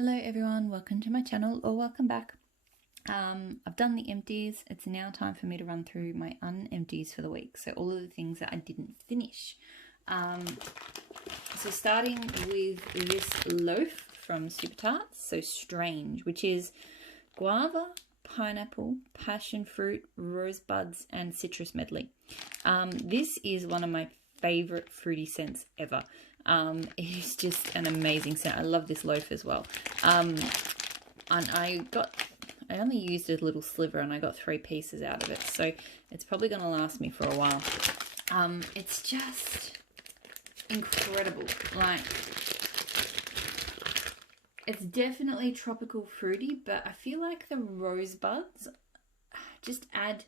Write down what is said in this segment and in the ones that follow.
Hello everyone, welcome to my channel or welcome back. I've done the empties. It's now time for me to run through my unempties for the week. So all of the things that I didn't finish. So starting with this loaf from Super Tarts, so Strange, which is guava, pineapple, passion fruit, rosebuds and citrus medley. This is one of my favorite fruity scents ever. It's just an amazing scent. I love this loaf as well. And I only used a little sliver and I got 3 pieces out of it, so it's probably going to last me for a while. It's just incredible. Like, it's definitely tropical fruity, but I feel like the rosebuds just add,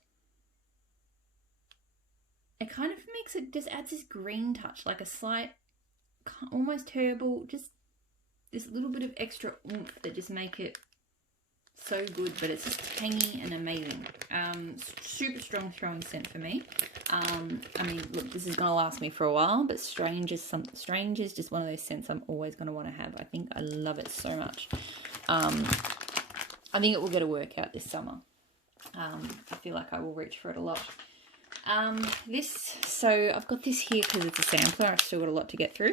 it kind of makes it, just adds this green touch, like a slight, almost herbal, just this little bit of extra oomph that just make it so good. But it's just tangy and amazing. Super strong throwing scent for me. I mean, look, this is going to last me for a while, but Strange is just one of those scents I'm always going to want to have. I think I love it so much. I think it will get a workout this summer. I feel like I will reach for it a lot. So I've got this here because it's a sampler. I've still got a lot to get through.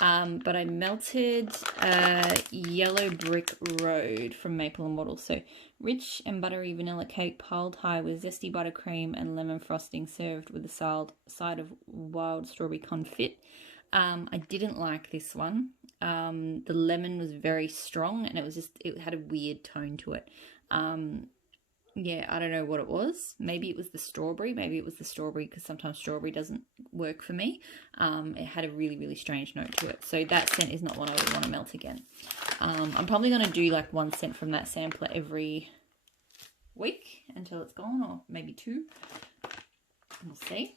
But I melted Yellow Brick Road from Maple and Wattle. So rich and buttery vanilla cake piled high with zesty buttercream and lemon frosting, served with a side of wild strawberry confit. I didn't like this one. The lemon was very strong and it had a weird tone to it. Yeah, I don't know what it was. Maybe it was the strawberry. Because sometimes strawberry doesn't work for me. It had a really, really strange note to it. So that scent is not one I would want to melt again. I'm probably going to do like 1 scent from that sampler every week until it's gone, or maybe 2. We'll see.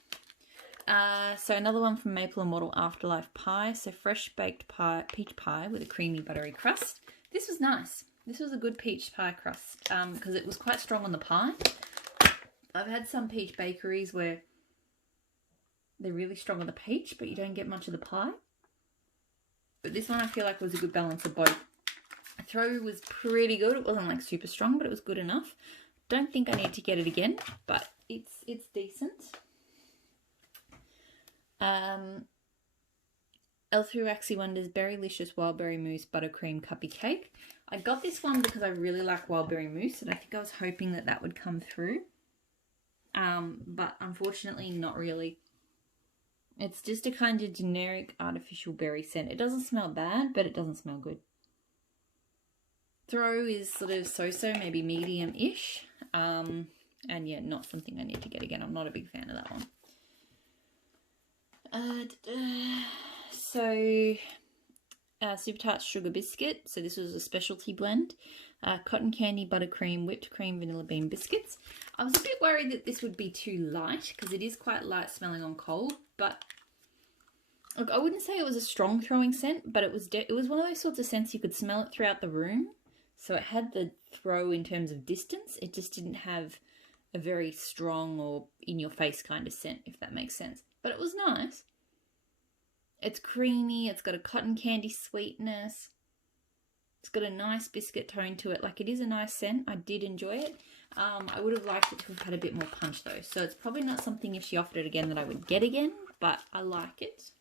So another one from Maple and Wattle, Afterlife Pie. So fresh baked peach pie with a creamy buttery crust. This was nice. This was a good peach pie crust because it was quite strong on the pie. I've had some peach bakeries where they're really strong on the peach, but you don't get much of the pie. But this one I feel like was a good balance of both. The throw was pretty good. It wasn't like super strong, but it was good enough. Don't think I need to get it again, but it's decent. Elthrough Waxy Wonders Berrylicious Wildberry Mousse Buttercream Cuppy Cake. I got this one because I really like wildberry mousse, and I think I was hoping that would come through. But unfortunately not really. It's just a kind of generic artificial berry scent. It doesn't smell bad, but it doesn't smell good. Throw is sort of so-so, maybe medium-ish. And yeah, not something I need to get again. I'm not a big fan of that one. Super Tarts Sugar Biscuit. So this was a specialty blend. Cotton candy, buttercream, whipped cream, vanilla bean biscuits. I was a bit worried that this would be too light because it is quite light smelling on cold. But look, I wouldn't say it was a strong throwing scent, but it was one of those sorts of scents you could smell it throughout the room. So it had the throw in terms of distance. It just didn't have a very strong or in-your-face kind of scent, if that makes sense. But it was nice. It's creamy, it's got a cotton candy sweetness. It's got a nice biscuit tone to it. Like, it is a nice scent. I did enjoy it. I would have liked it to have had a bit more punch though. So it's probably not something, if she offered it again, that I would get again, but I like it.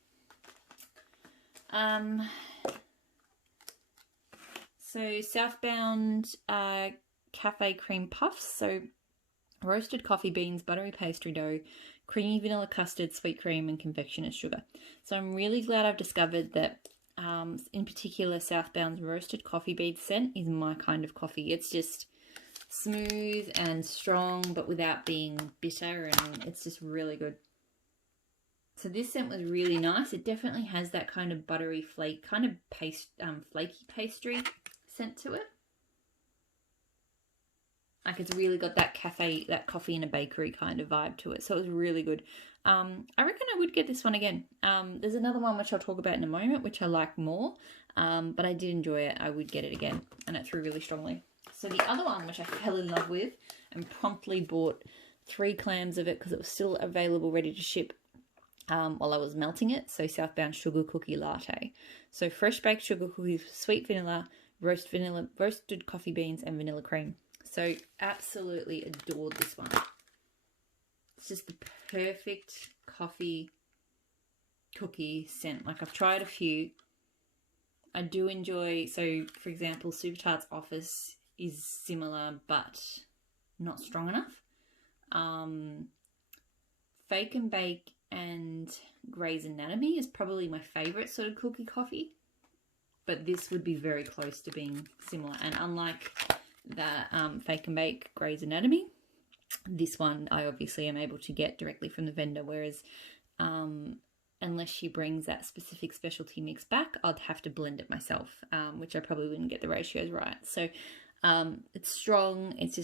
So Southbound Cafe Cream Puffs. So roasted coffee beans, buttery pastry dough, creamy vanilla custard, sweet cream, and confectioner's sugar. So I'm really glad I've discovered that, in particular, Southbound's roasted coffee bean scent is my kind of coffee. It's just smooth and strong, but without being bitter, and it's just really good. So this scent was really nice. It definitely has that kind of buttery flake, kind of flaky pastry scent to it. Like, it's really got that coffee in a bakery kind of vibe to it. So it was really good. I reckon I would get this one again. There's another one which I'll talk about in a moment, which I like more. But I did enjoy it. I would get it again. And it threw really strongly. So the other one, which I fell in love with and promptly bought 3 clams of it because it was still available, ready to ship while I was melting it. So Southbound Sugar Cookie Latte. So fresh baked sugar cookies, sweet vanilla, roasted coffee beans and vanilla cream. So absolutely adored this one. It's just the perfect coffee cookie scent. Like, I've tried a few. I do enjoy, so for example, Super Tarts Office is similar but not strong enough. Fake and Bake and Grey's Anatomy is probably my favourite sort of cookie coffee, but this would be very close to being similar. And unlike the Fake and Bake Grey's Anatomy, this one I obviously am able to get directly from the vendor, whereas unless she brings that specific specialty mix back, I'd have to blend it myself, which I probably wouldn't get the ratios right. So it's strong, it's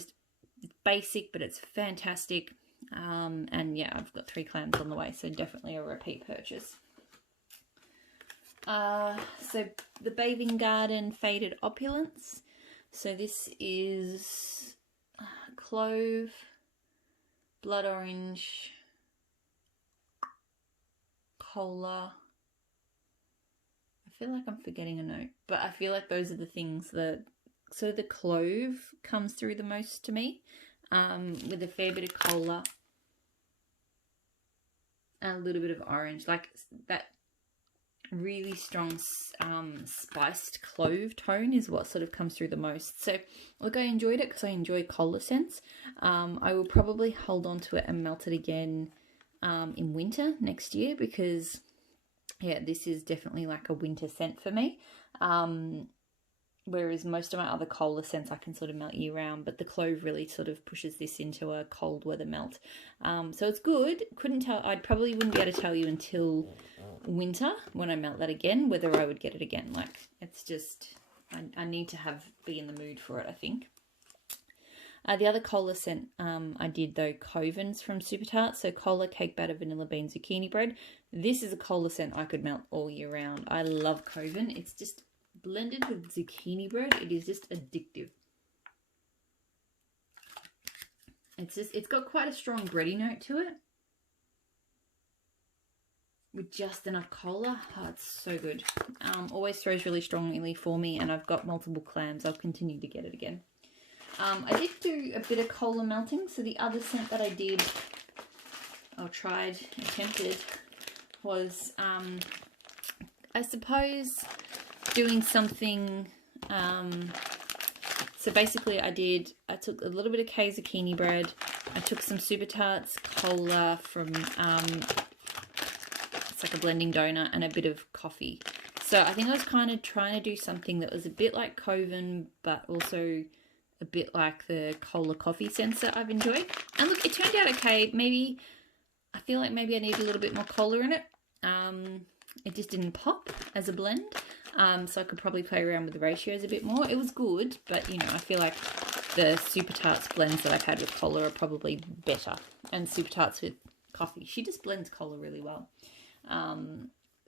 basic, but it's fantastic. And yeah, I've got 3 clams on the way, so definitely a repeat purchase. So the Bathing Garden Faded Opulence. So this is clove, blood orange, cola. I feel like I'm forgetting a note, but I feel like those are the things that, so the clove comes through the most to me, with a fair bit of cola and a little bit of orange. Like, that really strong spiced clove tone is what sort of comes through the most. So look, I enjoyed it because I enjoy cola scents. I will probably hold on to it and melt it again in winter next year, because yeah, this is definitely like a winter scent for me. Whereas most of my other cola scents I can sort of melt year round, but the clove really sort of pushes this into a cold weather melt. So it's good. Couldn't tell, I probably wouldn't be able to tell you until winter when I melt that again whether I would get it again. Like, it's just, I need to be in the mood for it, I think. The other cola scent I did though, Coven's from Super Tarts. So cola, cake batter, vanilla bean, zucchini bread. This is a cola scent I could melt all year round. I love Coven. It's just blended with zucchini bread. It is just addictive. It's got quite a strong bready note to it, with just enough cola. Oh, it's so good. Always throws really strongly for me, and I've got multiple clams. I'll continue to get it again. I did do a bit of cola melting. So the other scent that I did, attempted, was, I suppose, doing something. So basically I took a little bit of K zucchini bread. I took some Super Tarts cola from, it's like a blending donut, and a bit of coffee. So I think I was kind of trying to do something that was a bit like Coven, but also a bit like the cola coffee scents that I've enjoyed. And look, it turned out okay. Maybe, I feel like maybe I need a little bit more cola in it. It just didn't pop as a blend. So I could probably play around with the ratios a bit more. It was good, but you know, I feel like the Super Tarts blends that I've had with cola are probably better. And Super Tarts with coffee, she just blends cola really well.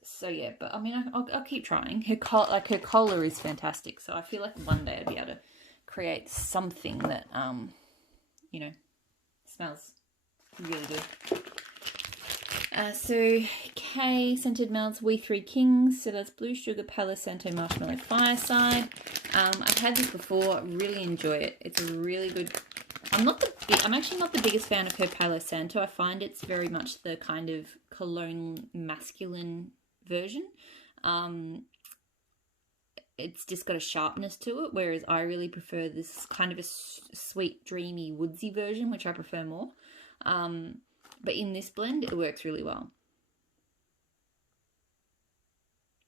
So yeah, but I mean, I'll keep trying. Her cola is fantastic. So I feel like one day I'd be able to create something that, you know, smells really good. So K Scented Melts, We Three Kings. So that's Blue Sugar, Palo Santo, Marshmallow, Fireside. I've had this before. Really enjoy it. It's a really good. I'm actually not the biggest fan of her Palo Santo. I find it's very much the kind of cologne masculine version. It's just got a sharpness to it, whereas I really prefer this kind of a sweet, dreamy, woodsy version, which I prefer more. But in this blend, it works really well.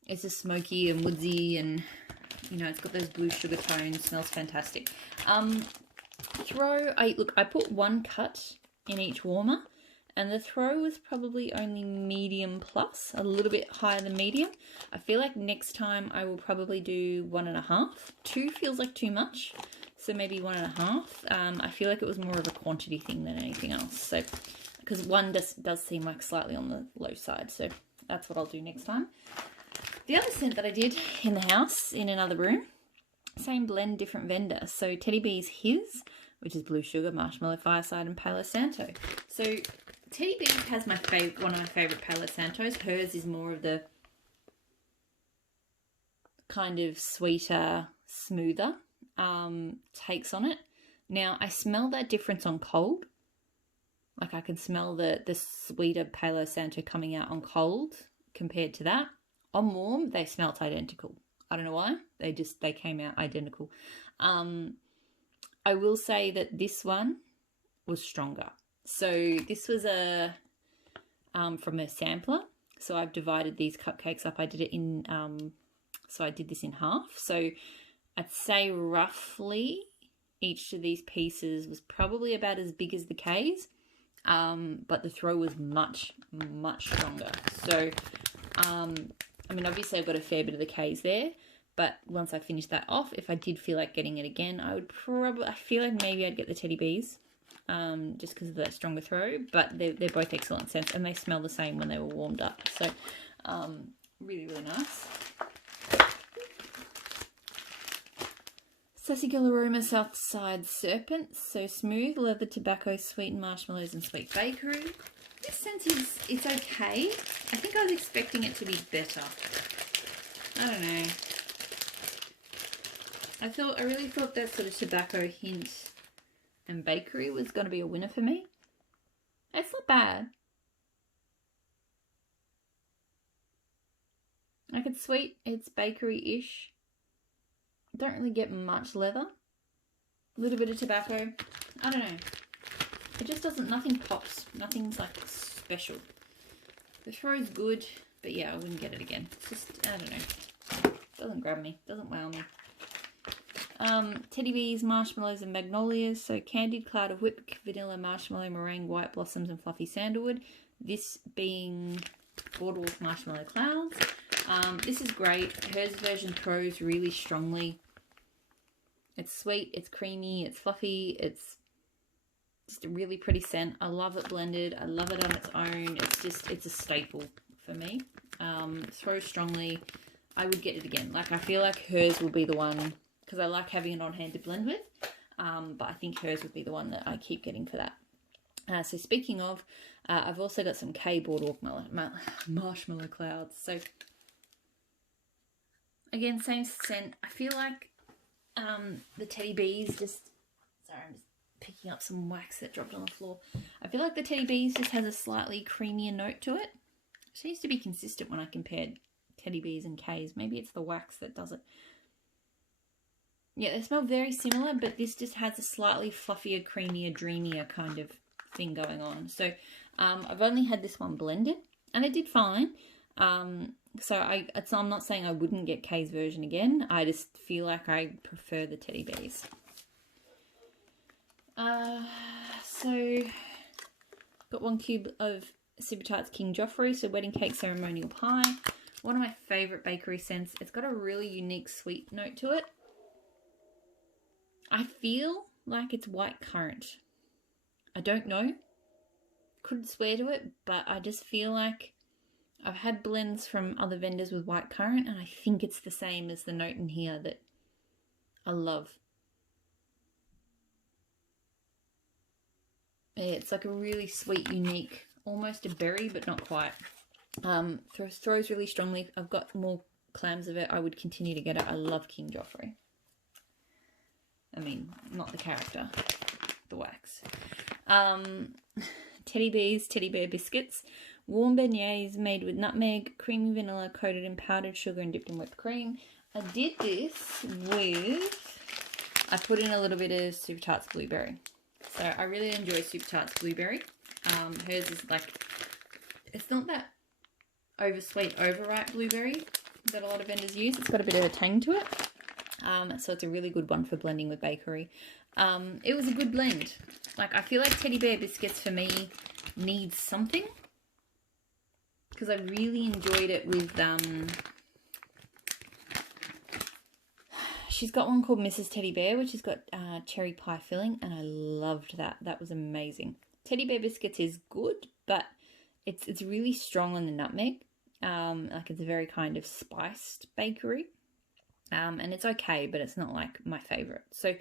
It's just smoky and woodsy, and you know, it's got those blue sugar tones. Smells fantastic. I put 1 cut in each warmer, and the throw was probably only medium plus, a little bit higher than medium. I feel like next time I will probably do 1.5. 2 feels like too much, so maybe 1.5. I feel like it was more of a quantity thing than anything else. So, because 1 does seem like slightly on the low side, so that's what I'll do next time. The other scent that I did in the house, in another room, same blend, different vendor. So Teddy B's His, which is Blue Sugar, Marshmallow, Fireside, and Palo Santo. So Teddy B has one of my favourite Palo Santos. Hers is more of the kind of sweeter, smoother takes on it. Now, I smell that difference on cold. Like I can smell the sweeter Palo Santo coming out on cold compared to that. On warm, they smelt identical. I don't know why. They came out identical. I will say that this one was stronger. So this was from a sampler. So I've divided these cupcakes up. I did it in, so I did this in half. So I'd say roughly each of these pieces was probably about as big as the K's, but the throw was much, much stronger. So, I mean, obviously I've got a fair bit of the K's there, but once I finish that off, if I did feel like getting it again, I feel like maybe I'd get the Teddy Bees, just because of that stronger throw, but they're both excellent scents, and they smell the same when they were warmed up. So, really, really nice. Sassy Girl Aroma Southside Serpent, so smooth, leather, tobacco, sweetened marshmallows and sweet bakery. This scent it's okay. I think I was expecting it to be better. I don't know. I really thought that sort of tobacco hint and bakery was going to be a winner for me. It's not bad. Like, it's sweet, it's bakery-ish. Don't really get much leather. A little bit of tobacco. I don't know. It just doesn't, nothing pops. Nothing's like special. The throw's good, but yeah, I wouldn't get it again. It's just, I don't know. Doesn't grab me. Doesn't wow me. Teddy Bees, Marshmallows and Magnolias. So candied cloud of whipped vanilla, marshmallow, meringue, white blossoms and fluffy sandalwood. This being Boardwalk Marshmallow Clouds. This is great. Hers version throws really strongly. It's sweet, it's creamy, it's fluffy, it's just a really pretty scent. I love it blended. I love it on its own. It's a staple for me. Throws strongly. I would get it again. Like, I feel like hers will be the one, because I like having it on hand to blend with, but I think hers would be the one that I keep getting for that. So speaking of, I've also got some K Boardwalk Marshmallow Clouds. So again, same scent. I feel like the Teddy Bees just... Sorry, I'm just picking up some wax that dropped on the floor. I feel like the Teddy Bees just has a slightly creamier note to it. It seems to be consistent when I compared Teddy Bees and K's. Maybe it's the wax that does it. Yeah, they smell very similar, but this just has a slightly fluffier, creamier, dreamier kind of thing going on. So I've only had this one blended, and it did fine. So I'm not saying I wouldn't get K's version again. I just feel like I prefer the Teddy Bees. So got 1 cube of Super Tarts King Joffrey, so wedding cake ceremonial pie. One of my favourite bakery scents. It's got a really unique sweet note to it. I feel like it's white currant. I don't know. Couldn't swear to it, but I just feel like I've had blends from other vendors with white currant, and I think it's the same as the note in here that I love. Yeah, it's like a really sweet, unique, almost a berry, but not quite. Throws really strongly. I've got more clams of it. I would continue to get it. I love King Joffrey. I mean, not the character, the wax. Teddy Bees, Teddy Bear Biscuits. Warm beignets made with nutmeg, creamy vanilla, coated in powdered sugar and dipped in whipped cream. I did this with, I put in a little bit of Super Tarts Blueberry. So I really enjoy Super Tarts Blueberry. Hers is like, it's not that oversweet, overripe blueberry that a lot of vendors use. It's got a bit of a tang to it. So it's a really good one for blending with bakery. It was a good blend. Like, I feel like Teddy Bear Biscuits for me needs something, because I really enjoyed it with, she's got one called Mrs. Teddy Bear, which has got cherry pie filling, and I loved that. That was amazing. Teddy Bear Biscuits is good, but it's really strong on the nutmeg. Like, it's a very kind of spiced bakery. And it's okay, but it's not like my favorite. So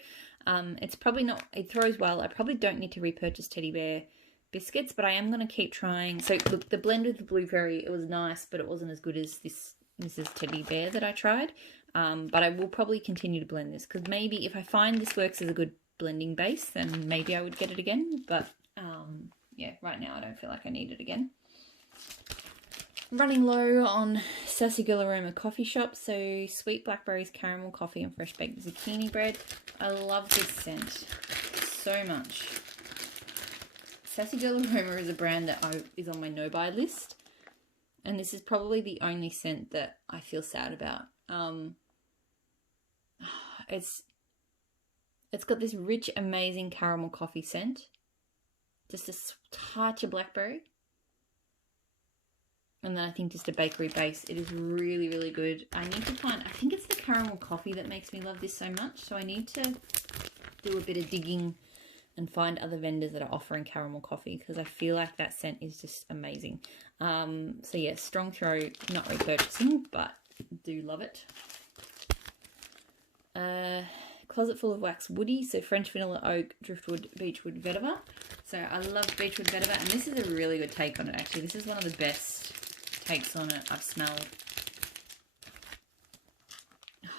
it's probably not, it throws well. I probably don't need to repurchase Teddy Bear Biscuits, but I am going to keep trying. So look, the blend with the blueberry, it was nice, but it wasn't as good as this Mrs. Teddy Bear that I tried. But I will probably continue to blend this, because maybe if I find this works as a good blending base, then maybe I would get it again. But yeah, right now I don't feel like I need it again. I'm running low on Sassy Girl Aroma Coffee Shop, so sweet blackberries, caramel coffee, and fresh baked zucchini bread. I love this scent so much. Sassy Girl Aroma is a brand that is on my no-buy list, and this is probably the only scent that I feel sad about. It's got this rich, amazing caramel coffee scent, just a touch of blackberry, and then I think just a bakery base. It is really, really good. I need to find, I think it's the caramel coffee that makes me love this so much, so I need to do a bit of digging and find other vendors that are offering caramel coffee, because I feel like that scent is just amazing. So yeah, strong throw, not repurchasing, but do love it. Closet Full of Wax Woody, so French Vanilla Oak, Driftwood, Beechwood Vetiver. So I love Beechwood Vetiver, and this is a really good take on it actually. This is one of the best takes on it I've smelled.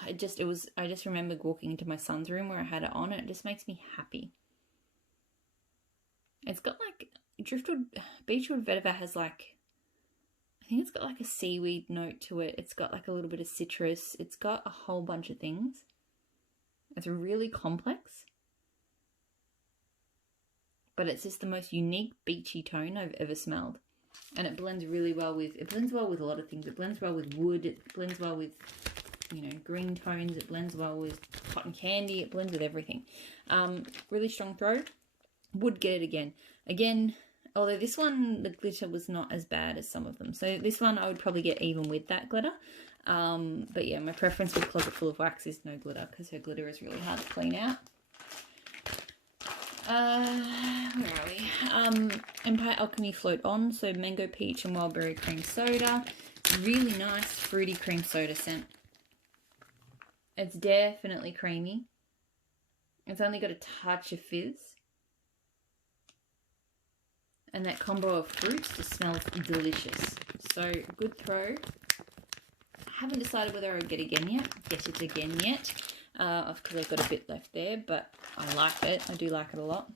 I just remembered walking into my son's room where I had it on, and it just makes me happy. It's got like Beechwood Vetiver has like, I think it's got like a seaweed note to it. It's got like a little bit of citrus. It's got a whole bunch of things. It's really complex, but it's just the most unique beachy tone I've ever smelled. And it blends really well with, a lot of things. It blends well with wood. It blends well with, you know, green tones. It blends well with cotton candy. It blends with everything. Really strong throw. Would get it again. Again, although this one, the glitter was not as bad as some of them. So this one I would probably get even with that glitter. But yeah, my preference with Closet Full of Wax is no glitter, because her glitter is really hard to clean out. Where are we? Empire Alchemy Float On, so mango, peach, and wild berry cream soda. Really nice fruity cream soda scent. It's definitely creamy. It's only got a touch of fizz. And that combo of fruits just smells delicious. So, good throw. I haven't decided whether I'll get it again yet, because I've got a bit left there, but I like it. I do like it a lot.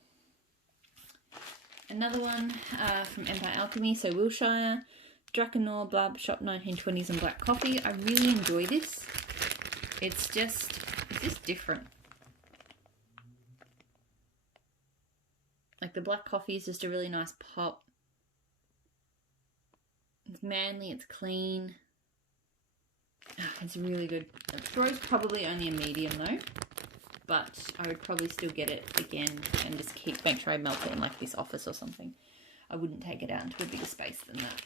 Another one from Empire Alchemy, so Wilshire, Drakenor, Blub, Shop 1920s, and Black Coffee. I really enjoy this. It's just different. Like the black coffee is just a really nice pop. It's manly, it's clean. It's really good. The throw's probably only a medium though, but I would probably still get it again and just make sure I melt it in like this office or something. I wouldn't take it out into a bigger space than that.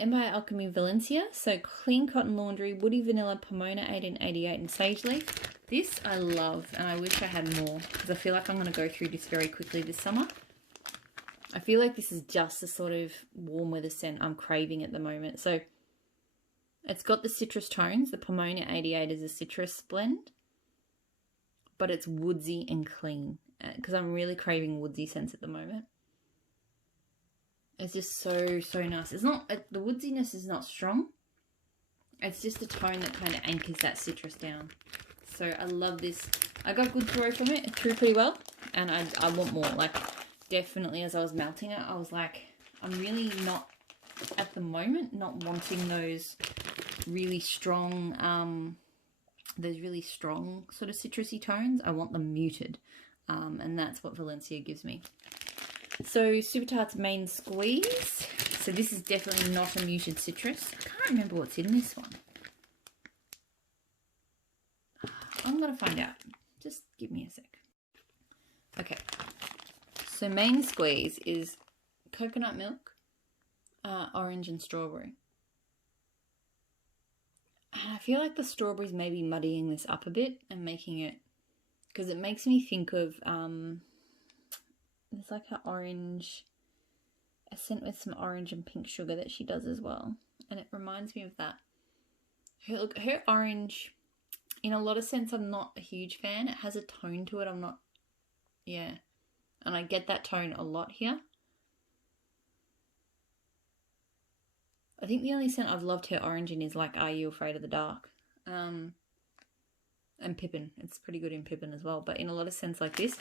Empire Alchemy Valencia, so clean cotton laundry, woody vanilla, pomona 1888, and sage leaf. This I love, and I wish I had more, because I feel like I'm going to go through this very quickly this summer. I feel like this is just the sort of warm weather scent I'm craving at the moment. So it's got the citrus tones. The Pomona 88 is a citrus blend, but it's woodsy and clean, because I'm really craving woodsy scents at the moment. It's just so, so nice. It's not, the woodsiness is not strong. It's just a tone that kind of anchors that citrus down. So I love this. I got good throw from it. It threw pretty well, and I want more. Like, definitely as I was melting it, I was like, I'm really not, at the moment, not wanting those really strong, sort of citrusy tones. I want them muted, and that's what Valencia gives me. So Super Tarts Main Squeeze. So this is definitely not a muted citrus. I can't remember what's in this one. I'm going to find out. Just give me a sec. Okay. So Main Squeeze is coconut milk, orange, and strawberry. And I feel like the strawberries may be muddying this up a bit and making it, because it makes me think of, there's like an orange, a scent with some orange and pink sugar that she does as well. And it reminds me of that. Her orange, in a lot of sense, I'm not a huge fan. It has a tone to it. I'm not, yeah. And I get that tone a lot here. I think the only scent I've loved her orange in is like Are You Afraid of the Dark? And Pippin. It's pretty good in Pippin as well. But in a lot of scents like this,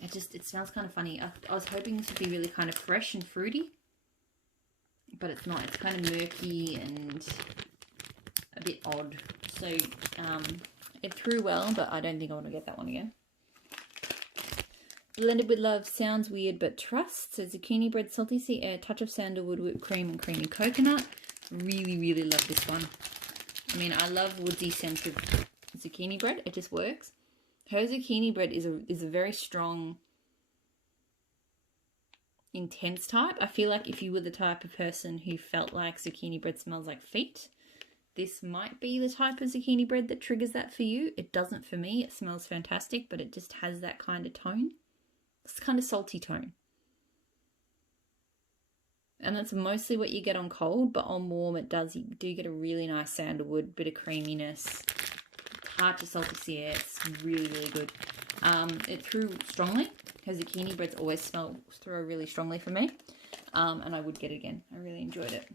it smells kind of funny. I was hoping this would be really kind of fresh and fruity, but it's not. It's kind of murky and a bit odd. So it threw well, but I don't think I want to get that one again. Blended with Love, Sounds Weird But Trust. So zucchini bread, salty sea air, touch of sandalwood, whipped cream, and creamy coconut. Really, really love this one. I mean, I love woodsy scents of zucchini bread. It just works. Her zucchini bread is a very strong, intense type. I feel like if you were the type of person who felt like zucchini bread smells like feet, this might be the type of zucchini bread that triggers that for you. It doesn't for me. It smells fantastic, but it just has that kind of tone. It's kind of salty tone. And that's mostly what you get on cold, but on warm you do get a really nice sandalwood, bit of creaminess, tart to salty sea air. It's really, really good. It threw strongly, because zucchini breads always throw really strongly for me. And I would get it again. I really enjoyed it.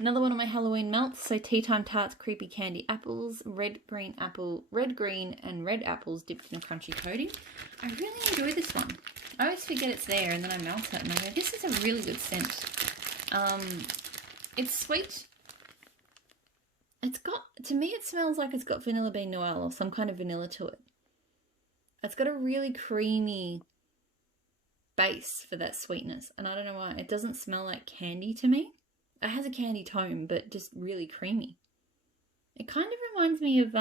Another one of my Halloween melts. So Time Tarts, Creepy Candy Apples, red, green, and red apples dipped in a crunchy coating. I really enjoy this one. I always forget it's there, and then I melt it and I go, this is a really good scent. It's sweet. To me it smells like it's got vanilla bean noel or some kind of vanilla to it. It's got a really creamy base for that sweetness, and I don't know why. It doesn't smell like candy to me. It has a candy tone, but just really creamy. It kind of reminds me of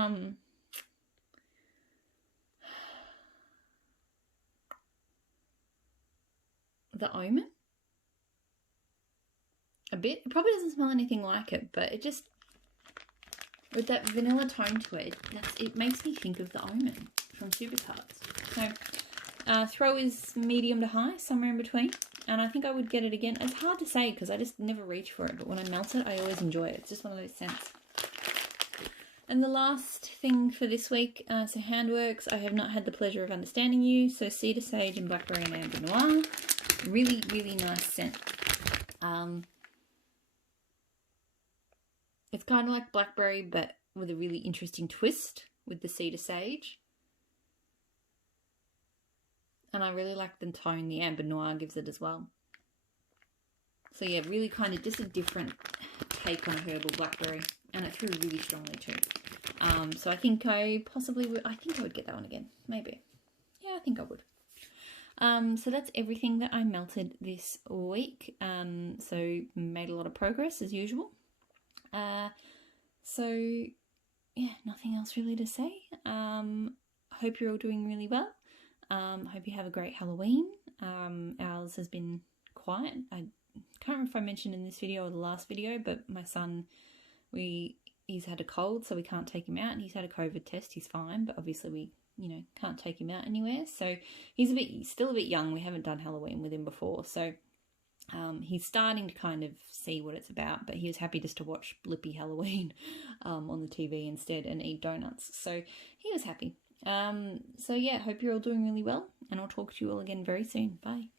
The Omen. A bit. It probably doesn't smell anything like it, but it just, with that vanilla tone to it, it makes me think of The Omen from Super Tarts. So throw is medium to high, somewhere in between. And I think I would get it again. It's hard to say because I just never reach for it. But when I melt it, I always enjoy it. It's just one of those scents. And the last thing for this week, so Handworks. I have not had the pleasure of understanding you. So Cedar Sage and Blackberry and Amber Noir. Really, really nice scent. It's kind of like blackberry, but with a really interesting twist with the Cedar Sage. And I really like the tone the Amber Noir gives it as well. So yeah, really kind of just a different take on a herbal blackberry. And it threw really strongly too. So I think I would get that one again. Maybe. Yeah, I think I would. So that's everything that I melted this week. So made a lot of progress as usual. So yeah, nothing else really to say. Hope you're all doing really well. Hope you have a great Halloween. Ours has been quiet. I can't remember if I mentioned in this video or the last video, but my son, he's had a cold, so we can't take him out, and he's had a COVID test. He's fine, but obviously we, can't take him out anywhere. So he's still a bit young. We haven't done Halloween with him before, so he's starting to kind of see what it's about, but he was happy just to watch Blippi Halloween on the TV instead and eat donuts. So he was happy. So yeah, hope you're all doing really well, and I'll talk to you all again very soon. Bye.